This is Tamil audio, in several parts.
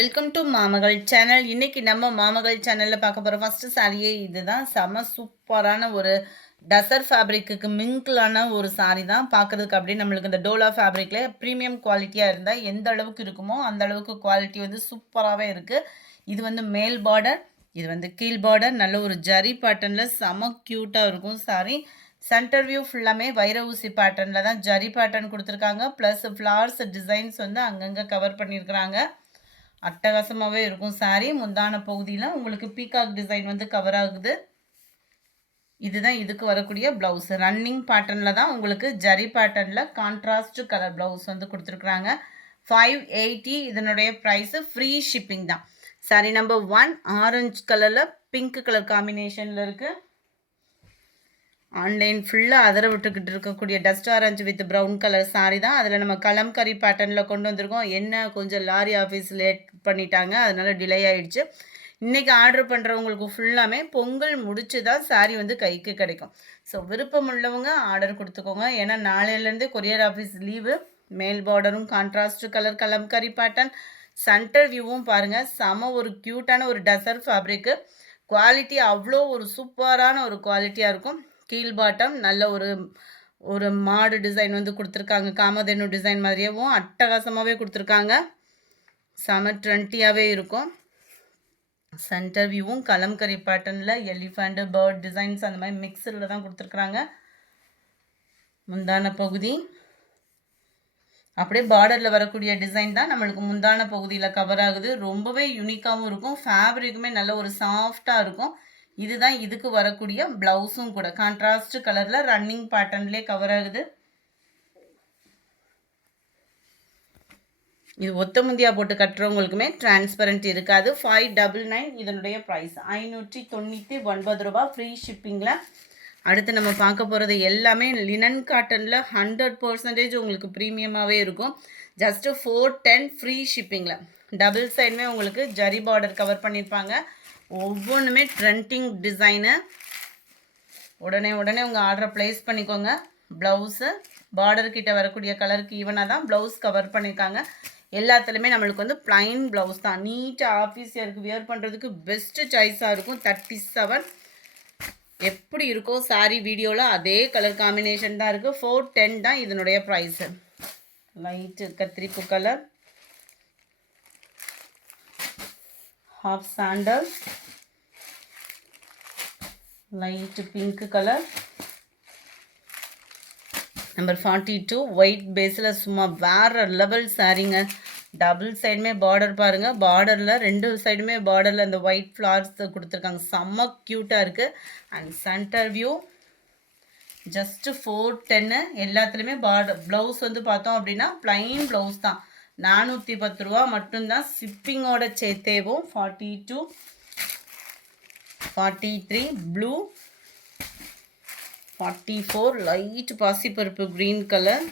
Welcome to மாமகள் channel. இன்னைக்கு நம்ம மாமகள் சேனலில் பார்க்க போகிற ஃபஸ்ட்டு சாரியே இதுதான். செம சூப்பரான ஒரு டசர் ஃபேப்ரிக்கு மிங்கிளான ஒரு சாரி தான். பார்க்குறதுக்கு அப்படியே நம்மளுக்கு இந்த டோலா ஃபேப்ரிக்கில் ப்ரீமியம் குவாலிட்டியாக இருந்தால் எந்த அளவுக்கு இருக்குமோ அந்த அளவுக்கு குவாலிட்டி வந்து சூப்பராகவே இருக்குது. இது வந்து மேல் பார்டர், இது வந்து கீழ் பார்டர். நல்ல ஒரு ஜரி பேட்டர்னில் செம க்யூட்டாக இருக்கும் சாரி. சென்டர் வியூ ஃபுல்லாமே வைர ஊசி பேட்டர்னில் தான் ஜரி பேட்டர்ன் கொடுத்துருக்காங்க. ப்ளஸ் ஃப்ளவர்ஸ் டிசைன்ஸ் வந்து அங்கங்கே கவர் பண்ணியிருக்கிறாங்க. அட்டகாசமாகவே இருக்கும் சாரி. முந்தான பகுதியில் உங்களுக்கு பீகாக் டிசைன் வந்து கவர் ஆகுது. இதுதான் இதுக்கு வரக்கூடிய ப்ளவுஸ். ரன்னிங் பேட்டர்னில் தான் உங்களுக்கு ஜரி பேட்டர்னில் கான்ட்ராஸ்ட் கலர் ப்ளவுஸ் வந்து கொடுத்துருக்குறாங்க. 580 இதனுடைய ப்ரைஸு. ஃப்ரீ ஷிப்பிங் தான். சாரி நம்பர் 1 ஆரஞ்சு கலரில் பிங்க் கலர் காம்பினேஷனில் இருக்குது. ஆன்லைன் ஃபுல்லாக அதர விட்டுக்கிட்டு இருக்கக்கூடிய dust orange with brown colour sorry தான். அதில் நம்ம கலம்கரி பேட்டர்னில் கொண்டு வந்திருக்கோம். என்ன கொஞ்சம் லாரி ஆஃபீஸ் லேட் பண்ணிட்டாங்க, அதனால டிலே ஆகிடுச்சு. இன்றைக்கி ஆர்டர் பண்ணுறவங்களுக்கு ஃபுல்லாமே பொங்கல் முடிச்சு தான் சாரி வந்து கைக்கு கிடைக்கும். ஸோ விருப்பம் உள்ளவங்க ஆர்டர் கொடுத்துக்கோங்க. ஏன்னா நாளையிலேருந்தே கொரியர் ஆஃபீஸ் லீவு. மேல் பார்டரும் contrast colour kalamkari pattern. Centre வியூவும் பாருங்கள், செம ஒரு க்யூட்டான ஒரு டசர் ஃபேப்ரிக்கு. குவாலிட்டி அவ்வளோ ஒரு சூப்பரான ஒரு குவாலிட்டியாக இருக்கும். கீழ் பாட்டம் நல்ல ஒரு மாடு டிசைன் வந்து கொடுத்துருக்காங்க. காமதேனு டிசைன் மாதிரியேவும் அட்டகாசமாகவே கொடுத்துருக்காங்க. செம ட்ரெண்டியாகவே இருக்கும். சென்டர் வியூவும் கலம்கரி பேட்டர்னில் எலிஃபண்ட் பேர்ட் டிசைன்ஸ் அந்த மாதிரி மிக்சரில் தான் கொடுத்துருக்குறாங்க. முந்தான பகுதி அப்படியே பார்டரில் வரக்கூடிய டிசைன் தான் நம்மளுக்கு முந்தான பகுதியில் கவர் ஆகுது. ரொம்பவே யூனிக்காகவும் இருக்கும். ஃபேப்ரிக்குமே நல்ல ஒரு சாஃப்டாக இருக்கும். இதுதான் இதுக்கு வரக்கூடிய ப்ளவுஸும் கூட கான்ட்ராஸ்ட் கலரில் ரன்னிங் பேட்டர்ன்லேயே கவர் ஆகுது. இது ஒத்த முந்தியா போட்டு கட்டுறவங்களுக்குமே டிரான்ஸ்பரண்ட் இருக்காது. 599 இதனுடைய ப்ரைஸ். 599 ரூபா ஃப்ரீ ஷிப்பிங்கில். அடுத்து நம்ம பார்க்க போகிறது எல்லாமே லினன் காட்டனில் 100% உங்களுக்கு ப்ரீமியமாகவே இருக்கும். Just 410 free ஷிப்பிங்கில். டபுள் சைடுமே உங்களுக்கு ஜரி பார்டர் கவர் பண்ணியிருப்பாங்க. ஒவ்வொன்றுமே ட்ரெண்டிங் டிசைனு. உடனே உங்கள் ஆர்டரை ப்ளேஸ் பண்ணிக்கோங்க. ப்ளவுஸு பார்டர்கிட்ட வரக்கூடிய கலருக்கு ஈவனாக தான் ப்ளவுஸ் கவர் பண்ணியிருக்காங்க. எல்லாத்துலேயுமே நம்மளுக்கு வந்து ப்ளைன் ப்ளவுஸ் தான். நீட்டாக ஆஃபீஸியருக்கு வியர் பண்ணுறதுக்கு பெஸ்ட்டு சாய்ஸாக இருக்கும். 37 எப்படி இருக்கோ சாரி வீடியோவில் அதே கலர் காம்பினேஷன் தான் இருக்குது. 410 தான் இதனுடைய ப்ரைஸு. லைட்டு கத்திரிப்பு colour, half sandal, light pink color, number 42 white baseல சும்மா வேற லெவல் சாரிங்க. டபுள் சைடுமே பார்டர் பாருங்கள். பார்டரில் ரெண்டு சைடுமே பார்டரில் அந்த ஒயிட் ஃப்ளார்ஸ் கொடுத்துருக்காங்க. செம்ம க்யூட்டாக இருக்குது. And centre view just 410. எல்லாத்துலேயுமே ப்ளவுஸ் வந்து பார்த்தோம் அப்படின்னா ப்ளைன் ப்ளவுஸ் தான். 410 ரூபா மட்டும்தான் ஷிப்பிங்கோட சேர்த்தேவும். 42 43 ப்ளூ, 44 லைட் பாசிப்பருப்பு க்ரீன் கலர்,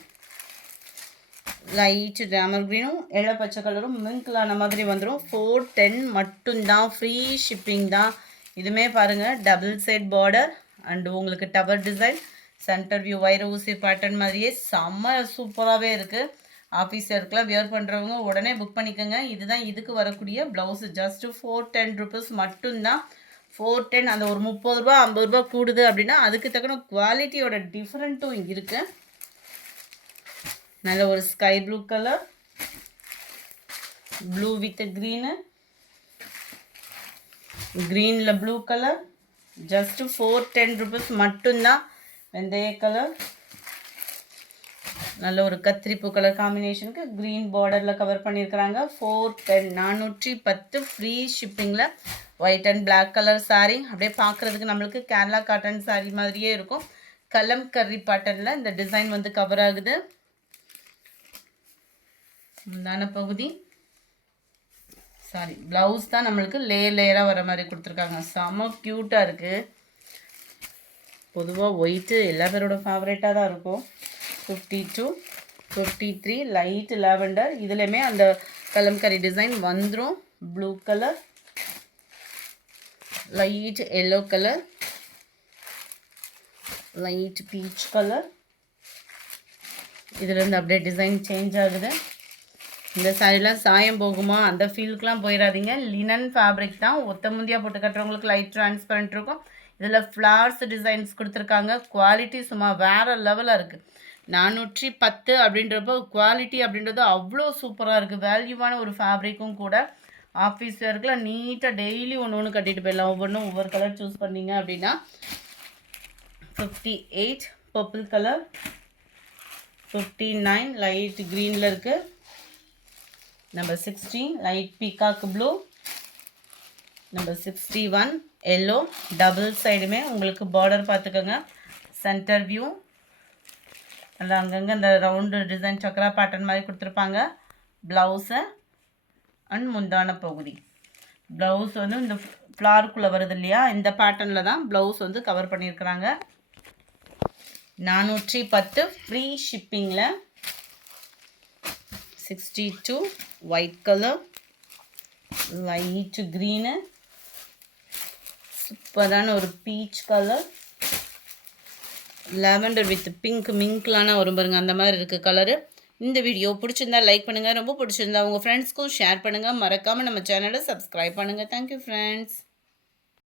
லைட் டேமர் க்ரீனும் எல்லோ பச்சை கலரும் மிங்கிளான மாதிரி வந்துடும். 410 மட்டும்தான். ஃப்ரீ ஷிப்பிங் தான். இதுவுமே பாருங்கள் டபுள் சைட் பார்டர் அண்டு உங்களுக்கு டவர் டிசைன். சென்டர் வியூ வைர ஊசி பேட்டர்ன் மாதிரியே செம்ம சூப்பராகவே இருக்குது. ஆஃபீஸருக்குலாம் வியர் பண்ணுறவங்க உடனே புக் பண்ணிக்கோங்க. இதுதான் இதுக்கு வரக்கூடிய ப்ளவுஸு. ஜஸ்ட்டு 410 ருபீஸ் மட்டும்தான். 410. அந்த ஒரு 30 ரூபா 50 ரூபா கூடுது அப்படின்னா அதுக்கு தக்கன குவாலிட்டியோட டிஃப்ரெண்ட்டும் இருக்குது. நல்ல ஒரு sky blue colour, blue with green, க்ரீனில் ப்ளூ கலர். ஜஸ்ட்டு 410 ருபீஸ் மட்டும்தான். வெந்தய கலர், நல்ல ஒரு கத்திரிப்பூ கலர் காம்பினேஷனுக்கு க்ரீன் பார்டரில் கவர் பண்ணியிருக்கிறாங்க. 410 410 ஃப்ரீ ஷிப்பிங்கில். White and black colour sari. அப்படியே பார்க்குறதுக்கு நம்மளுக்கு கேரளா காட்டன் சாரீ மாதிரியே இருக்கும். கலம்கரி பேட்டர்னில் இந்த டிசைன் வந்து கவர் ஆகுது. முந்தான பகுதி சாரி ப்ளவுஸ் தான் நம்மளுக்கு லேயராக வர மாதிரி கொடுத்துருக்காங்க. செம க்யூட்டாக இருக்குது. பொதுவாக ஒயிட்டு எல்லா பேரோட ஃபேவரேட்டாக தான் இருக்கும். 52 53 லைட் லாவெண்டர். இதுலேயுமே அந்த கலம்கரி டிசைன் வந்துடும். Blue colour, light yellow colour, light peach colour. இதுலேருந்து அப்படியே டிசைன் சேஞ்ச் ஆகுது. இந்த சாரீலாம் சாயம் போகுமா அந்த ஃபீலுக்குலாம் போயிடாதீங்க. லினன் ஃபேப்ரிக் தான். ஒத்த முந்தியா போட்டு கட்டுறவங்களுக்கு லைட் ட்ரான்ஸ்பரண்ட் இருக்கும். இதில் ஃப்ளார்ஸ் டிசைன்ஸ் கொடுத்துருக்காங்க. குவாலிட்டி சும்மா வேறு லெவலாக இருக்குது. 410 அப்படின்றப்போ குவாலிட்டி அப்படின்றது அவ்வளோ சூப்பராக இருக்குது. வேல்யூவான ஒரு ஃபேப்ரிக்கும் கூட. ஆஃபீஸ் வேர்க்கெலாம் நீட்டாக டெய்லி ஒன்று ஒன்று கட்டிட்டு போயிடலாம். ஒவ்வொன்றும் ஒவ்வொரு கலர் சூஸ் பண்ணிங்க அப்படின்னா. 58 பர்பிள் கலர், 59 லைட் க்ரீனில் இருக்குது, number 16 light peacock blue, number 61 yellow. Double சைடுமே உங்களுக்கு பார்டர் பார்த்துக்கோங்க. சென்டர் வியூ நல்லா அங்கங்கே இந்த ரவுண்டு டிசைன் சக்கரா பேட்டர்ன் மாதிரி கொடுத்துருப்பாங்க. ப்ளவுஸு அண்ட் முந்தான பகுதி. ப்ளவுஸ் வந்து இந்த ஃப்ளாருக்குள்ளே வருது இல்லையா, இந்த பேட்டர்னில் தான் ப்ளவுஸ் வந்து கவர் பண்ணியிருக்கிறாங்க. 410 ஃப்ரீ ஷிப்பிங்கில். 62 ஒயிட் கலர், லைட் க்ரீனு, சூப்பரான ஒரு peach colour, lavender with pink மிங்க்லான ஒரு பாருங்க அந்த மாதிரி இருக்குது கலரு. இந்த வீடியோ பிடிச்சிருந்தா லைக் பண்ணுங்கள், ரொம்ப பிடிச்சிருந்தா உங்கள் ஃப்ரெண்ட்ஸ்க்கும் ஷேர் பண்ணுங்கள். மறக்காமல் நம்ம சேனலை சப்ஸ்கிரைப் பண்ணுங்கள். Thank you friends.